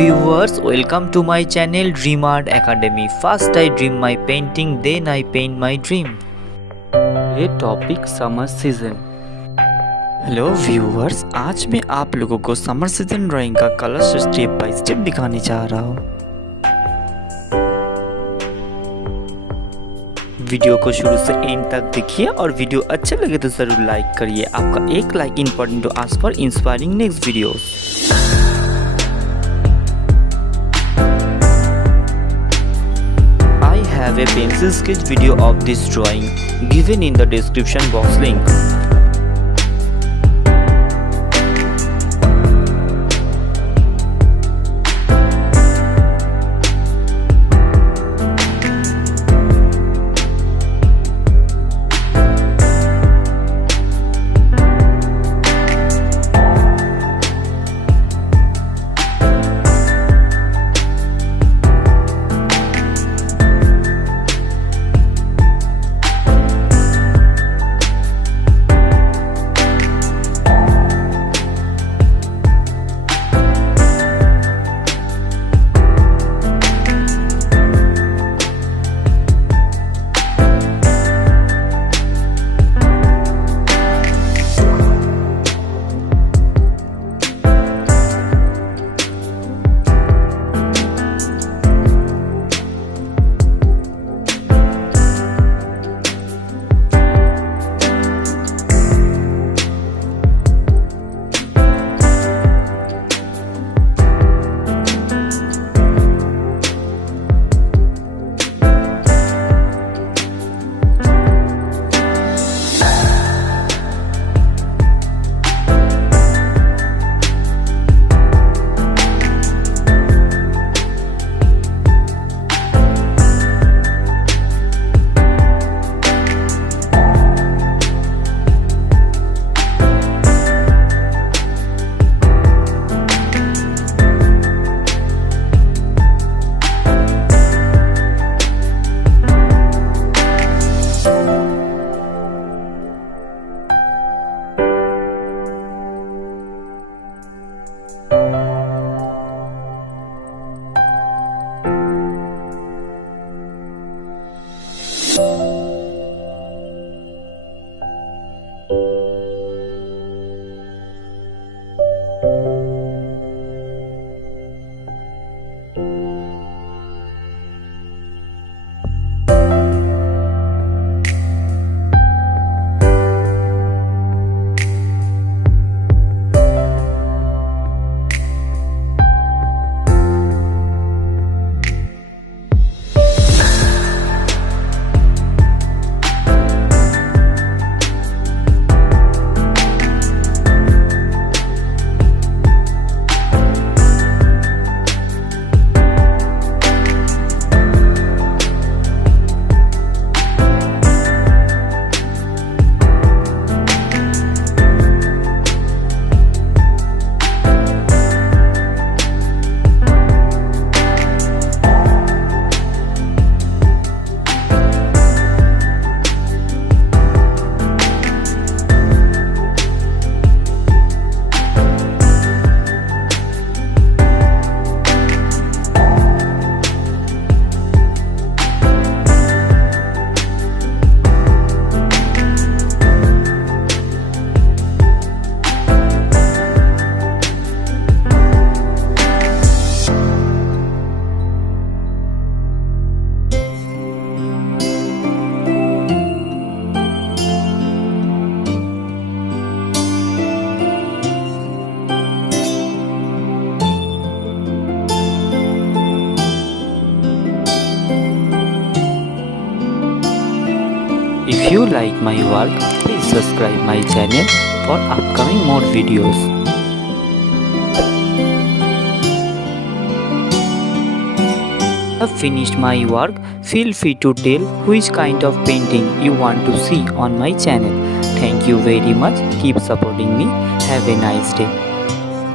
viewers, welcome to my channel Dream Art Academy. First I dream my painting, then I paint my dream. ये topic summer season. Hello viewers, आज मैं आप लोगों को summer season drawing का colour step by step दिखाने जा रहा हूँ। वीडियो को शुरू से एंड तक देखिए और वीडियो अच्छा लगे तो जरूर लाइक करिए। आपका एक like important to us for inspiring next videos. I have a pencil sketch video of this drawing given in the description box link. If you like my work, please subscribe my channel for upcoming more videos. Have finished my work, feel free to tell which kind of painting you want to see on my channel. Thank you very much. Keep supporting me. Have a nice day.